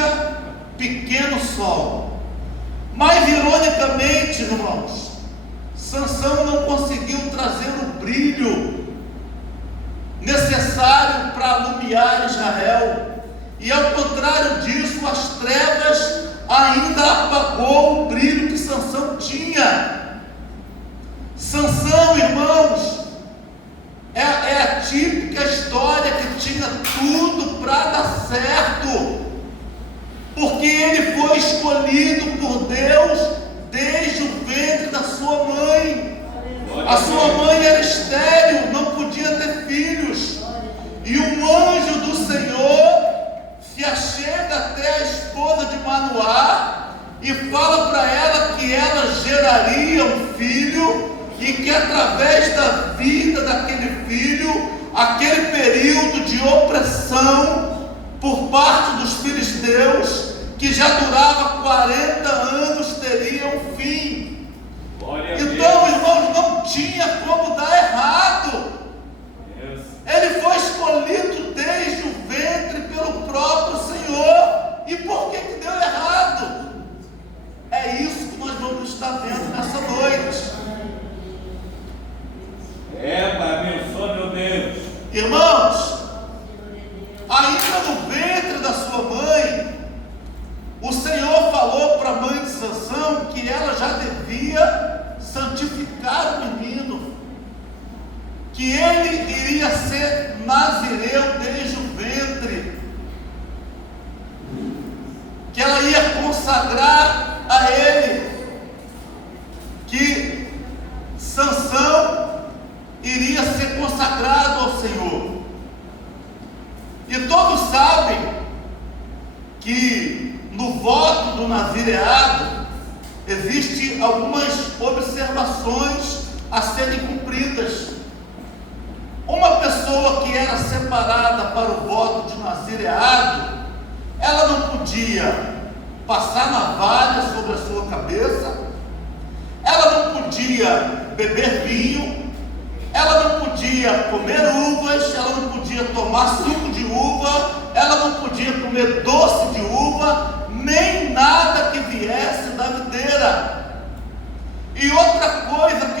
significa pequeno sol. Mas, ironicamente, irmãos, Sansão não conseguiu trazer o brilho necessário para alumiar Israel. E ao contrário disso, as trevas ainda apagou o brilho que Sansão tinha. Sansão, irmãos, é a típica história que tinha tudo para dar certo, porque ele foi escolhido por Deus desde o ventre da sua mãe. A sua mãe era estéril, não podia ter filhos, e um anjo do Senhor se achega até a esposa de Manoá e fala para ela que ela geraria um filho, e que através da vida daquele filho, aquele período de opressão por parte dos filisteus, que já durava 40 anos, teria um fim. Então, irmãos, não tinha como dar errado. Ele foi escolhido desde o ventre pelo próprio Senhor. E por que deu errado? É isso que nós vamos estar vendo nessa noite. Pai, abençoa, meu Deus. Irmãos, ainda no ventre da sua mãe, o Senhor falou para a mãe de Sansão que ela já devia santificar o menino, que ele iria ser nazireu desde o ventre, que ela ia consagrar a ele, que Sansão iria ser consagrado ao Senhor. E todos sabem que no voto do nazireado existem algumas observações a serem cumpridas. Uma pessoa que era separada para o voto de nazireado, ela não podia passar navalha sobre a sua cabeça, ela não podia beber vinho, ela não podia comer uvas, ela não podia tomar suco de uva, ela não podia comer doce de uva, nem nada que viesse da videira. E outra coisa que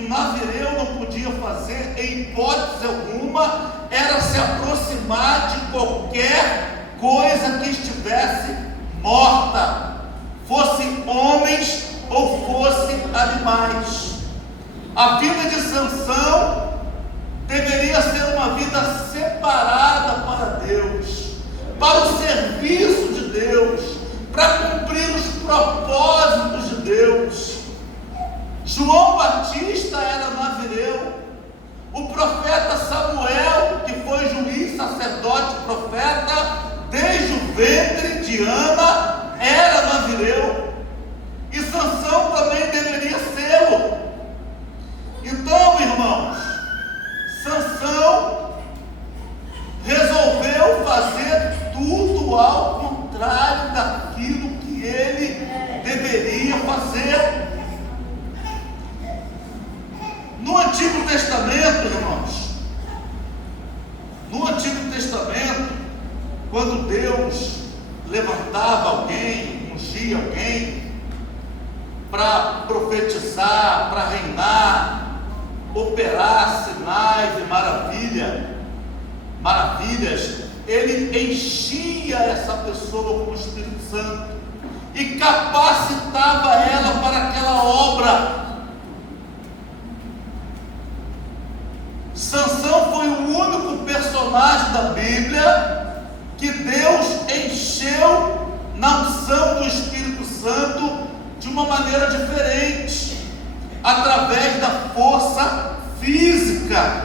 o nazireu não podia fazer, em hipótese alguma, era se aproximar de qualquer coisa que estivesse morta, fossem homens ou fossem animais. A vida de Sansão deveria ser uma vida separada para Deus, para o serviço de Deus, para cumprir os propósitos de Deus. João Batista era nazireu, o profeta Samuel, que foi juiz, sacerdote, profeta, desde o ventre de Ana, era nazireu, e Sansão também deveria ser-lo. Então, irmãos, Sansão resolveu fazer tudo ao contrário daquilo que ele deveria fazer. No Antigo Testamento, irmãos, no Antigo Testamento, quando Deus levantava alguém, ungia alguém para profetizar, para reinar, operar sinais e maravilhas, ele enchia essa pessoa com o Espírito Santo e capacitava ela para aquela obra. Sansão foi o único personagem da Bíblia que Deus encheu na unção do Espírito Santo de uma maneira diferente, através da força física.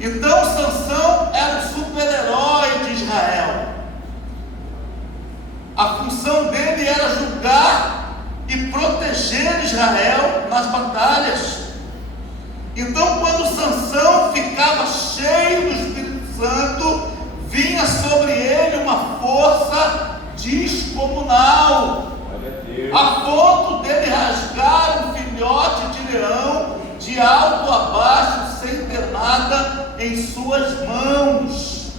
Então Sansão era o super-herói de Israel. A função dele era julgar e proteger Israel nas batalhas. Então, quando Sansão ficava cheio do Espírito Santo, vinha sobre ele uma força descomunal, a ponto dele rasgar um filhote de leão de alto a baixo, sem ter nada em suas mãos.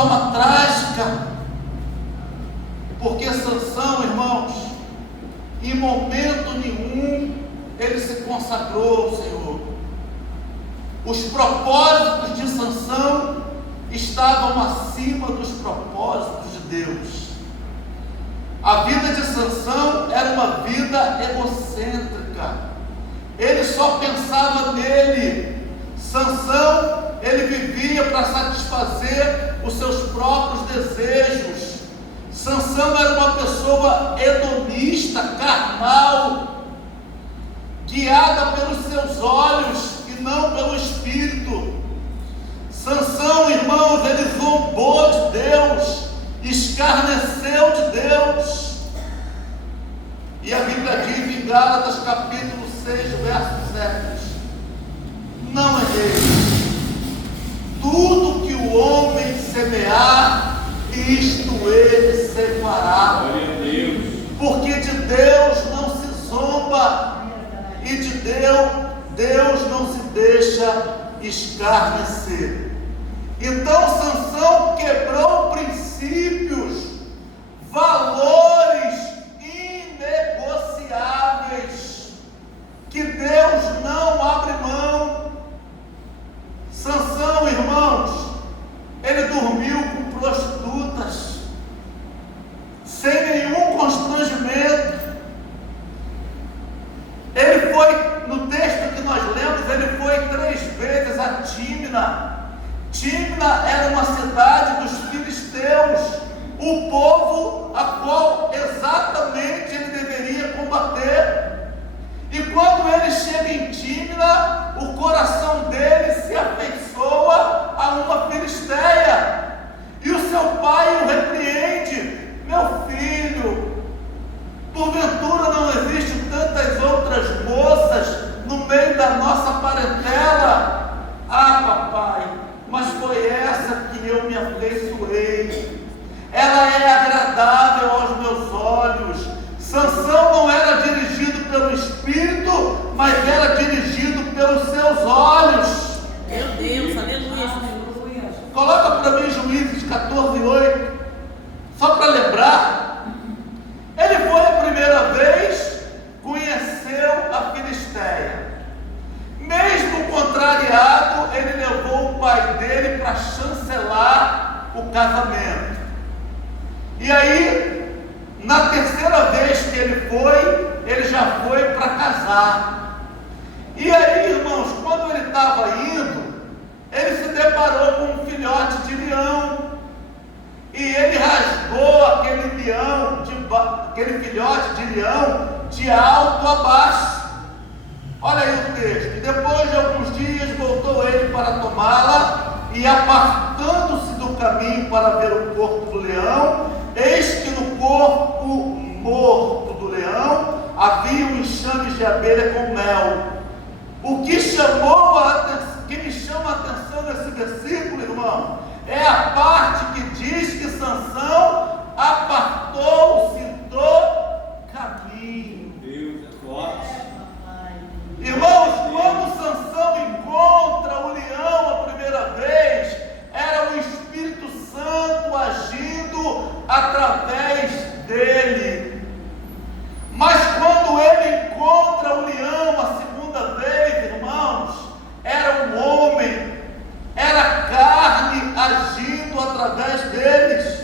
forma trágica, porque Sansão, irmãos, em momento nenhum ele se consagrou ao Senhor. Os propósitos de Sansão estavam acima dos propósitos de Deus. A vida de Sansão era uma vida egocêntrica. Ele só pensava nele. Sansão, ele vivia para satisfazer os seus próprios desejos. Sansão era uma pessoa hedonista, carnal, guiada pelos seus olhos e não pelo espírito. Sansão, irmãos, ele zombou de Deus, escarneceu de Deus. E a Bíblia diz em Gálatas capítulo 6, verso 7: não errei, tudo que o homem semear, isto ele ceifará. Glória a Deus. Porque de Deus não se zomba, e de Deus não se deixa escarnecer. Então Sansão quebrou princípios, valores inegociáveis, que Deus não abre mão. Sansão, irmãos, ele dormiu com prostitutas, sem nenhum constrangimento. Ele foi, no texto que nós lemos, ele foi 3 vezes a Tímina. Tímina era uma cidade dos filisteus, o povo a qual exatamente ele deveria combater. E quando ele chega em Tímina, o coração dele se afeiçoa a uma filisteia. E o seu pai o repreende: meu filho, porventura não existem tantas outras moças no meio da nossa parentela? Ah, papai, mas foi essa que eu me afeiçoei. Ela é agradável aos meus olhos. Sansão não era dirigido pelo Espírito, mas era dirigido pelos seus olhos. Meu Deus, aleluia, aleluia. Coloca para mim Juízes 14:8, só para lembrar. Ele foi a primeira vez, conheceu a Filisteia. Mesmo contrariado, ele levou o pai dele para chancelar o casamento. E aí, na terceira vez que ele já foi para casar. E aí, irmãos, quando ele estava indo, ele se deparou com um filhote de leão. E ele rasgou aquele filhote de leão de alto a baixo. Olha aí o texto: e depois de alguns dias voltou ele para tomá-la, e apartando-se do caminho para ver o corpo do leão, eis que no corpo morto do leão havia um enxame de abelha com mel. O que me chama a atenção nesse versículo, irmão, é a parte que diz que Sansão apartou-se do caminho. Deus é forte. Irmãos, quando Sansão encontra o leão a primeira vez, era o Espírito Santo agindo através dele. Mas quando ele encontra o leão a segunda vez, irmãos, era um homem, era carne agindo através dele.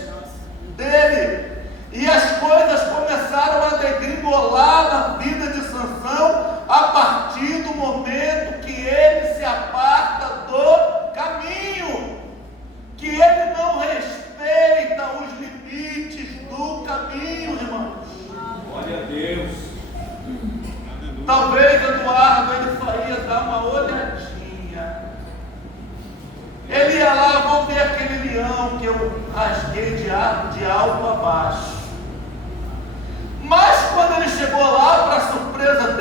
E as coisas começaram a degringolar na vida de Sansão a partir do momento que ele se aparta do caminho, que ele não respeita os limites do caminho, irmãos. Glória a Deus. Talvez Eduardo ele só ia dar uma olhadinha. Ele ia lá, vou ver